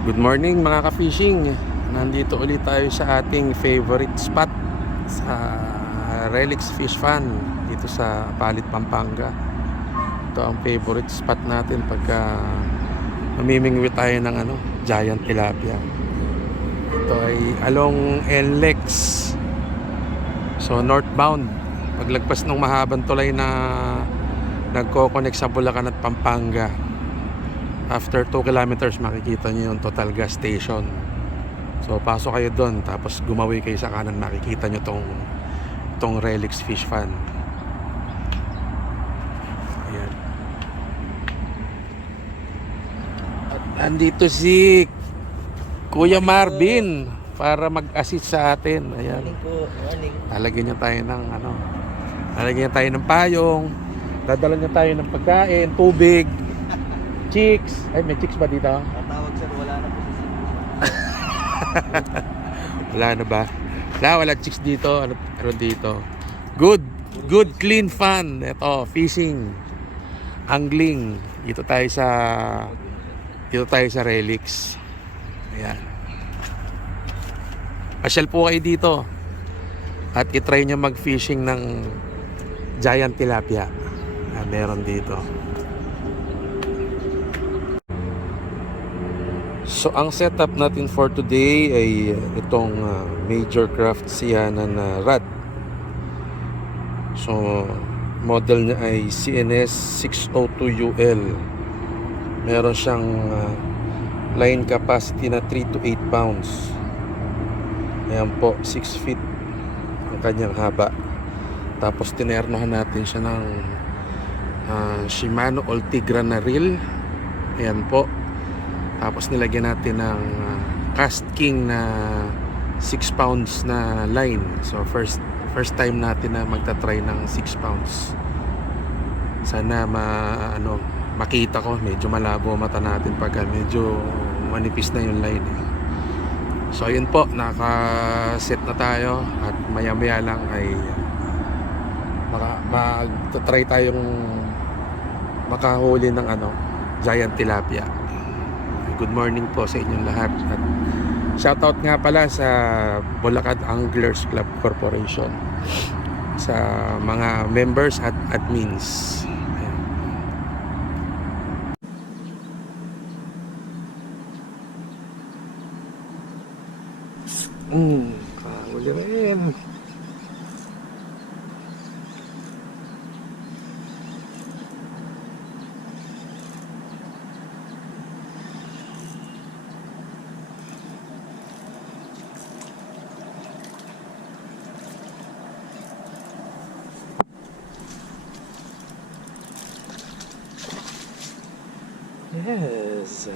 Good morning mga ka-fishing. Nandito ulit tayo sa ating favorite spot sa Relix Fish Fun dito sa Palit, Pampanga. Ito ang favorite spot natin pagka mamimingwi tayo ng giant tilapia. Ito ay along NLEX. So northbound. Paglagpas ng mahabang tulay na nagko-connect sa Bulacan at Pampanga. After 2 kilometers makikita nyo yung Total Gas Station. So pasok kayo doon, tapos gumawi kayo sa kanan, makikita nyo tong Relix Fish Fun. Ayan. At nandito si Kuya Marvin para mag-assist sa atin. Ayan. Lalagyan niya tayo ng lalagyan niya tayo ng payong, dadala niya tayo ng pagkain, tubig, chicks. Ay, may chicks ba dito? Tatawag sir, wala na po sa Wala na ba? Wala chicks dito. Ano dito? Good clean fun. Ito, fishing, angling. Dito tayo sa Relix. Ayan. Pasyal po kayo dito at i-try nyo mag-fishing ng giant tilapia. Meron dito. So ang setup natin for today ay itong Major Craft Sianan na rod. So model niya ay CNS 602UL. Meron siyang line capacity na 3 to 8 pounds. Ayan po, 6 feet ang kanyang haba. Tapos tinernohan natin siya ng Shimano Ultegra na reel. Ayan po. Tapos nilagyan natin ng Cast King na 6 pounds na line. So first time natin na magta-try ng 6 pounds. Sana makita ko, medyo malabo mata natin pagka medyo manipis na yung line. So ayun po, naka-set na tayo at maya-maya lang ay magta-try tayong makahuli ng giant tilapia. Good morning po sa inyong lahat. At shoutout nga pala sa Bulacan Anglers Club Corporation, sa mga members at admins. Huli rin. Yes.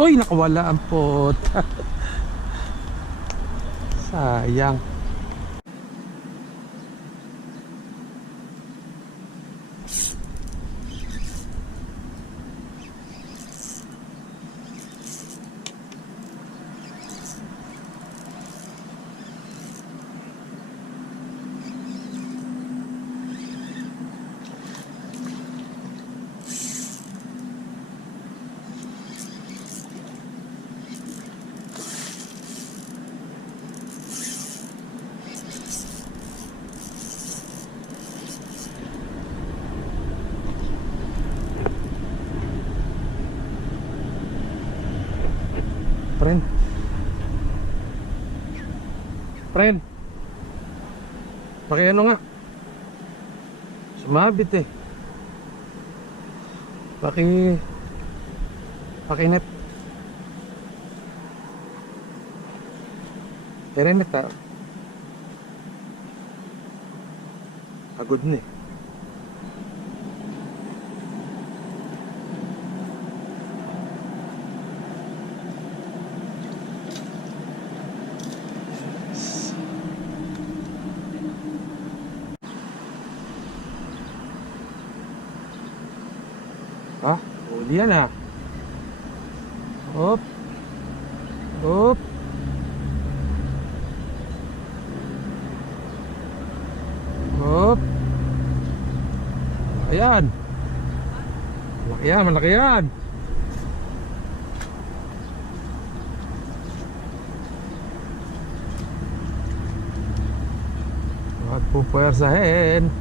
Uy, nakawala ang pot. Sayang. Friend, pakiano nga. Sumabit eh. Pakinet. Terinet ah. Pagod na eh. Ah, huli yan ah. Hop. Hop. Hop. Ayan. Malaki yan, malaki yan. Huwag pupuwersahin.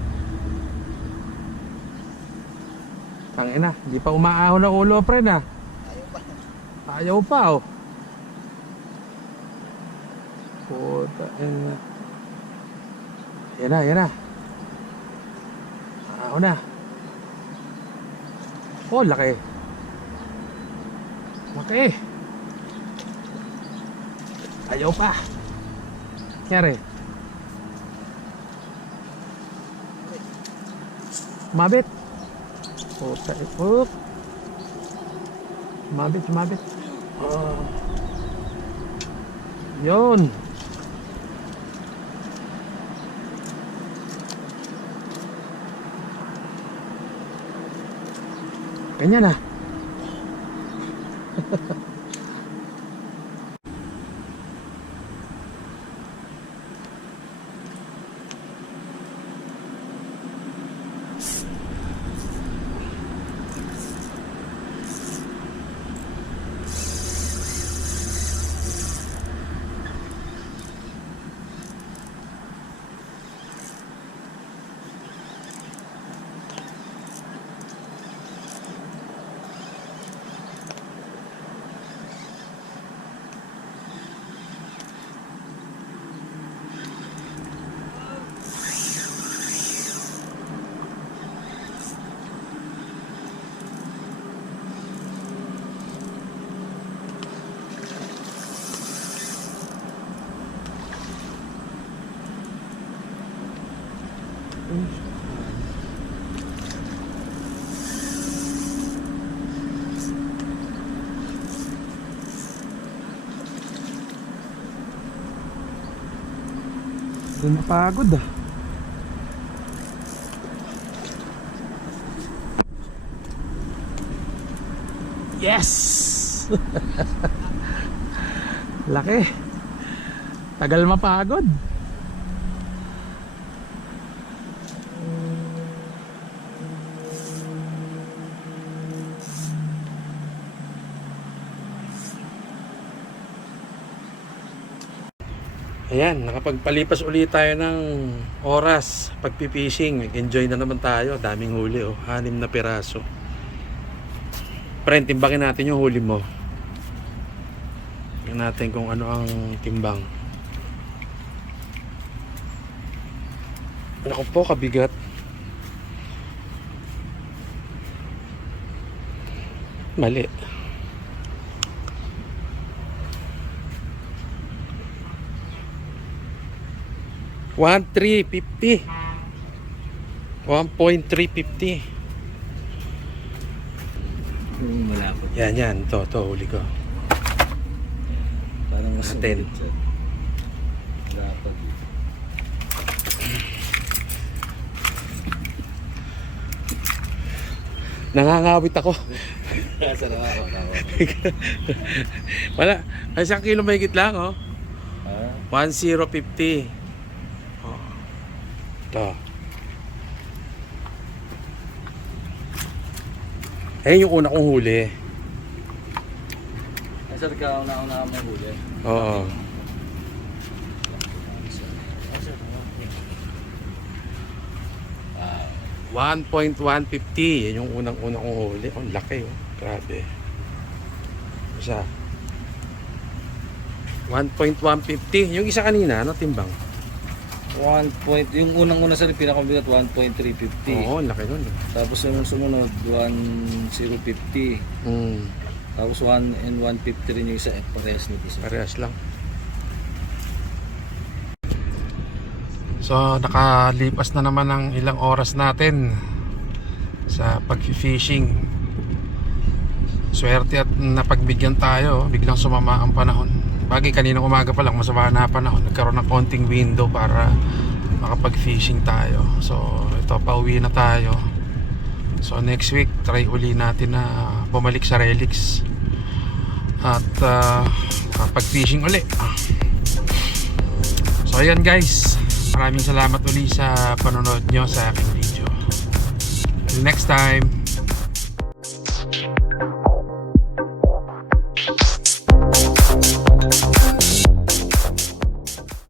Tangina, hindi pa umaahon ang ulo, pre na. Ayaw pa oh. Puta. Yan na, yan na. Ahon na. Oh, laki. Laki. Ayaw pa. Kaya mabit. Puta, ipop. Mabit. Oh. Yun. Ganyan ah. Doon napagod ah. Yes! Laki. Tagal mapagod. Ayan, nakapagpalipas ulit tayo ng oras pagpipishing. Nag-enjoy na naman tayo. Daming huli oh, 6 na piraso. Friend, timbangin natin yung huli mo. Tingnan natin kung ano ang timbang. Naku po, kabigat. Mali. $1,350. 1.350. Malapot. Yan. To huli ko. Parang mas Natin. dapat. Nangangawit ako. Sarap ako. Wala. Ay, 1 kilo mahigit lang, oh. Ah, 1,050. Oh. Ito. Ayun yung una kong huli. sir, kauna-una may huli. Oo. Wow. 1.150. Yan yung unang-unang kong huli. Oh, laki, oh. Grabe. Isa. 1.150. Yung isa kanina, ano timbang? Yung unang-una sa pinakabigat 1.350. Oo, laki nun. Tapos yung sumunod 1.050. Tapos 1 and 150 rin yung isa, parehas nito. Parehas lang. So, nakalipas na naman ng ilang oras natin sa pag-fishing. Swerte at napagbigyan tayo, biglang sumama ang panahon. Bagay kaninang umaga pa lang masama na panahon, nagkaroon ng konting window para makapag-fishing tayo. So ito, pauwi na tayo. So next week try uli natin na bumalik sa Relix at kapag-fishing uli. So ayan guys, maraming salamat uli sa panonood nyo sa aking video. Till next time.